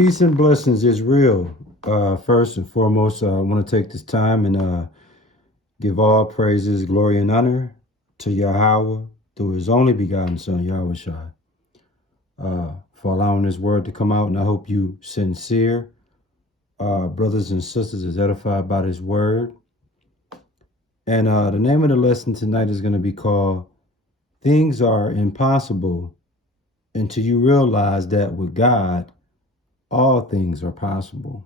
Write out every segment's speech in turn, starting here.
Peace and blessings is real. First and foremost, I want to take this time and give all praises, glory, and honor to Yahweh through his only begotten Son, Yahweh Shai, for allowing this word to come out. And I hope you sincere brothers and sisters is edified by this word. And the name of the lesson tonight is going to be called Things Are Impossible Until You Realize That With God, All Things Are Possible.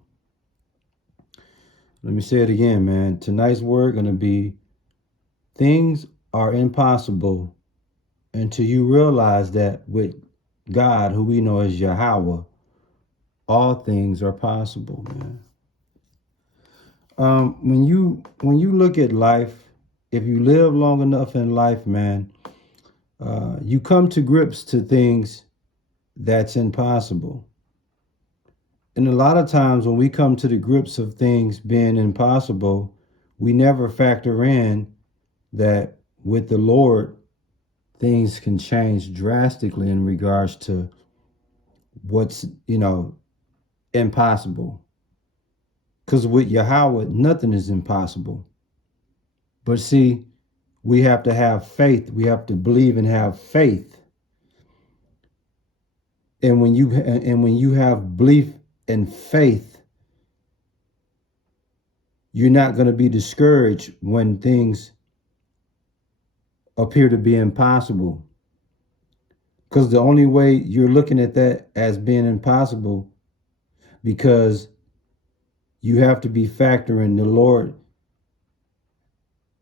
Let me say it again, man. Tonight's word going to be things are impossible until you realize that with God, who we know as Yahweh, all things are possible, man. When you look at life, if you live long enough in life, man, you come to grips to things that's impossible. And a lot of times when we come to the grips of things being impossible, we never factor in that with the Lord, things can change drastically in regards to what's, impossible. Because with Yahweh, nothing is impossible. But see, we have to have faith. We have to believe and have faith. And when you have belief and faith, you're not going to be discouraged when things appear to be impossible. Because the only way you're looking at that as being impossible, because you have to be factoring the Lord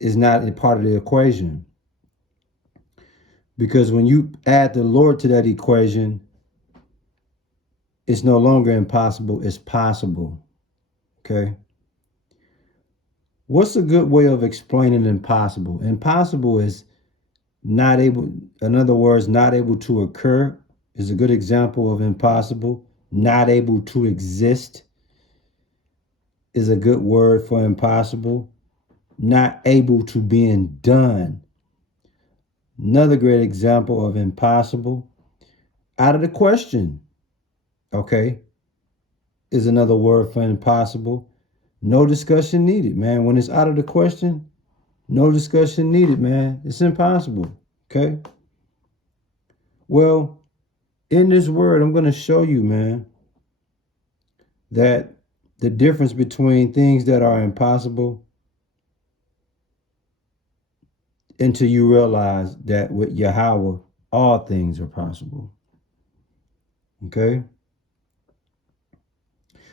is not a part of the equation. Because when you add the Lord to that equation, it's no longer impossible, it's possible. Okay? What's a good way of explaining impossible? Impossible is not able, in other words, not able to occur is a good example of impossible. Not able to exist is a good word for impossible. Not able to being done. Another great example of impossible. Out of the question, okay, is another word for impossible. No discussion needed, man. When it's out of the question, no discussion needed, man. It's impossible, okay? Well, in this word, I'm going to show you, man, that the difference between things that are impossible until you realize that with Yahweh, all things are possible. Okay?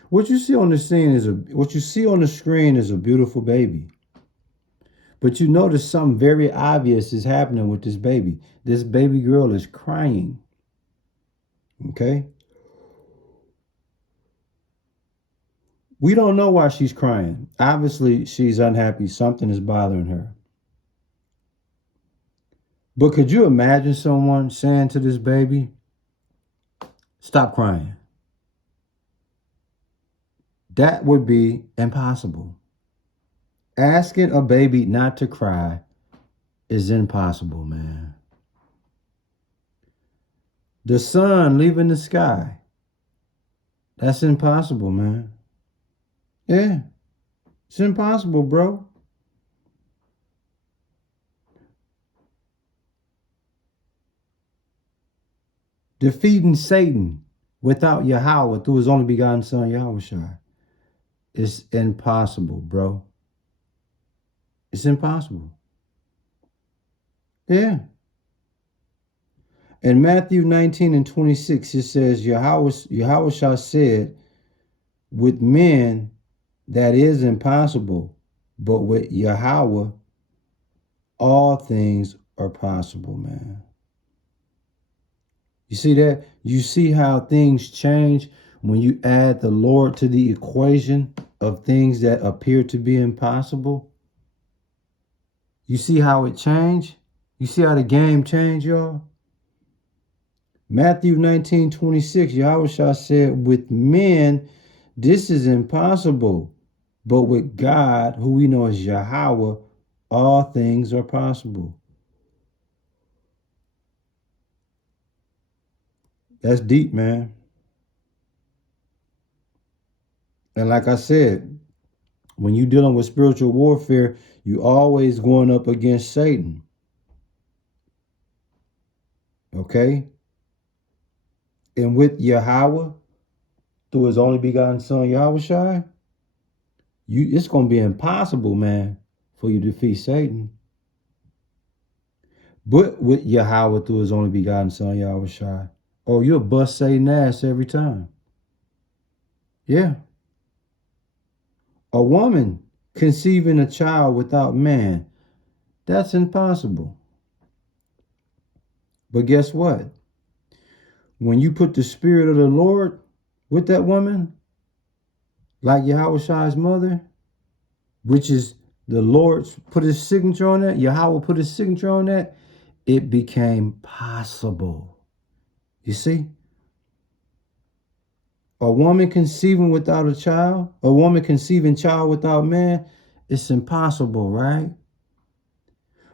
What you see on the scene is what you see on the screen is a beautiful baby. But you notice something very obvious is happening with this baby. This baby girl is crying. Okay? We don't know why she's crying. Obviously, she's unhappy. Something is bothering her. But could you imagine someone saying to this baby, stop crying? That would be impossible. Asking a baby not to cry is impossible, man. The sun leaving the sky, that's impossible, man. Yeah, it's impossible, bro. Defeating Satan without Yahweh through his only begotten son, Yahweh Shai, is impossible, bro. It's impossible. Yeah. In Matthew 19 and 26, it says, Yahweh Shai said, with men that is impossible, but with Yahweh, all things are possible, man. You see that? You see how things change when you add the Lord to the equation of things that appear to be impossible? You see how it changed? You see how the game changed, y'all? Matthew 19:26, Yahweh said, with men, this is impossible. But with God, who we know as Yahweh, all things are possible. That's deep, man. And like I said, when you're dealing with spiritual warfare, you always going up against Satan. Okay? And with Yahweh, through his only begotten son, Yahushua, it's going to be impossible, man, for you to defeat Satan. But with Yahweh, through his only begotten son, Yahushua, oh, you'll bust Satan's ass every time. Yeah. A woman conceiving a child without man, that's impossible. But guess what? When you put the spirit of the Lord with that woman, like Yahushua's mother, which is the Lord's put his signature on that, Yahweh put his signature on that, it became possible. You see? A woman conceiving without a child, a woman conceiving child without man, it's impossible, right?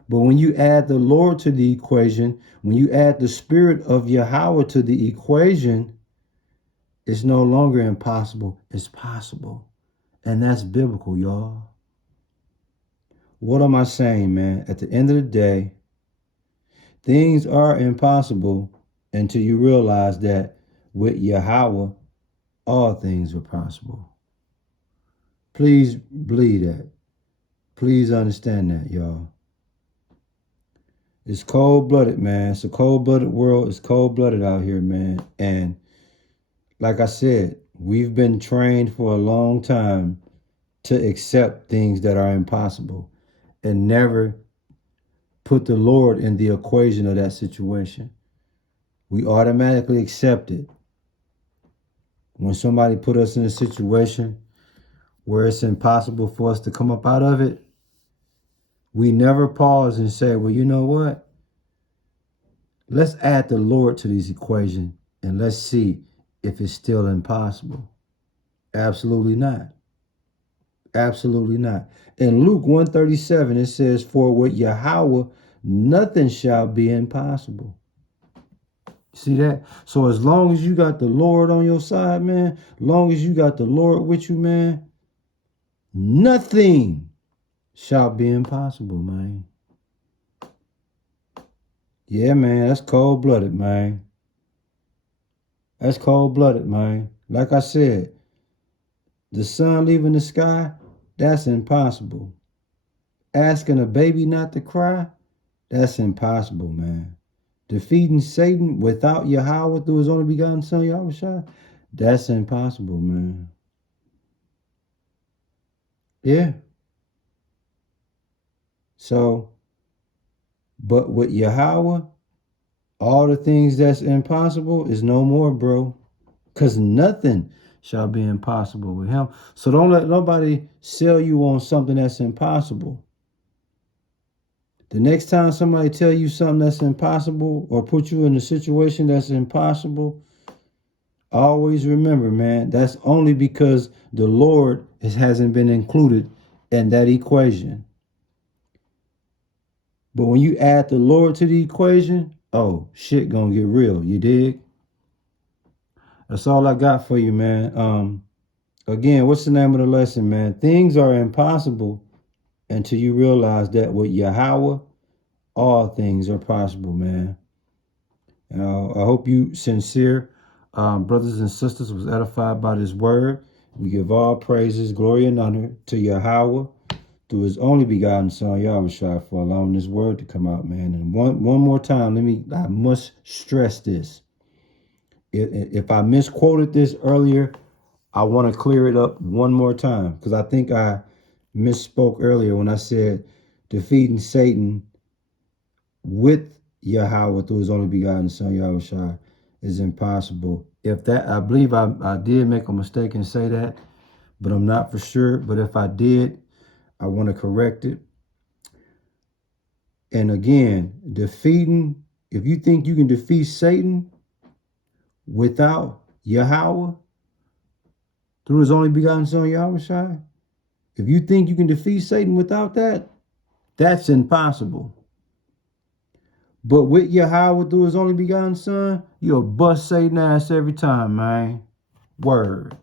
But when you add the Lord to the equation, when you add the spirit of Yahweh to the equation, it's no longer impossible, it's possible. And that's biblical, y'all. What am I saying, man? At the end of the day, things are impossible until you realize that with Yahweh, all things are possible. Please believe that. Please understand that, y'all. It's cold-blooded, man. It's a cold-blooded world. It's cold-blooded out here, man. And like I said, we've been trained for a long time to accept things that are impossible and never put the Lord in the equation of that situation. We automatically accept it. When somebody put us in a situation where it's impossible for us to come up out of it, we never pause and say, well, you know what? Let's add the Lord to this equation and let's see if it's still impossible. Absolutely not. Absolutely not. In Luke 1:37, it says, for with Yahweh, nothing shall be impossible. See that? So as long as you got the Lord on your side, man, long as you got the Lord with you, man, nothing shall be impossible, man. Yeah, man, that's cold-blooded, man. That's cold-blooded, man. Like I said, the sun leaving the sky, that's impossible. Asking a baby not to cry, that's impossible, man. Defeating Satan without Yahweh through his only begotten son, Yahushua, that's impossible, man. Yeah. So, but with Yahweh, all the things that's impossible is no more, bro. Because nothing shall be impossible with him. So don't let nobody sell you on something that's impossible. The next time somebody tell you something that's impossible or put you in a situation that's impossible, always remember, man, that's only because the Lord hasn't been included in that equation. But when you add the Lord to the equation, oh, shit gonna get real. You dig? That's all I got for you, man. Again, what's the name of the lesson, man? Things are impossible until you realize that with Yahweh, all things are possible, man. I hope you sincere brothers and sisters was edified by this word. We give all praises, glory, and honor to Yahweh through his only begotten son, Yahushua, for allowing this word to come out, man. And one more time, I must stress this. If I misquoted this earlier, I want to clear it up one more time, because I think I misspoke earlier when I said defeating Satan with Yahweh through his only begotten son, Yahushua, is impossible. If that, I believe I did make a mistake and say that, but I'm not for sure. But if I did, I want to correct it. And again, if you think you can defeat Satan without Yahweh through his only begotten son, Yahushua, if you think you can defeat Satan without that, that's impossible. But with Yahweh through his only begotten son, you'll bust Satan's ass every time, man. Word.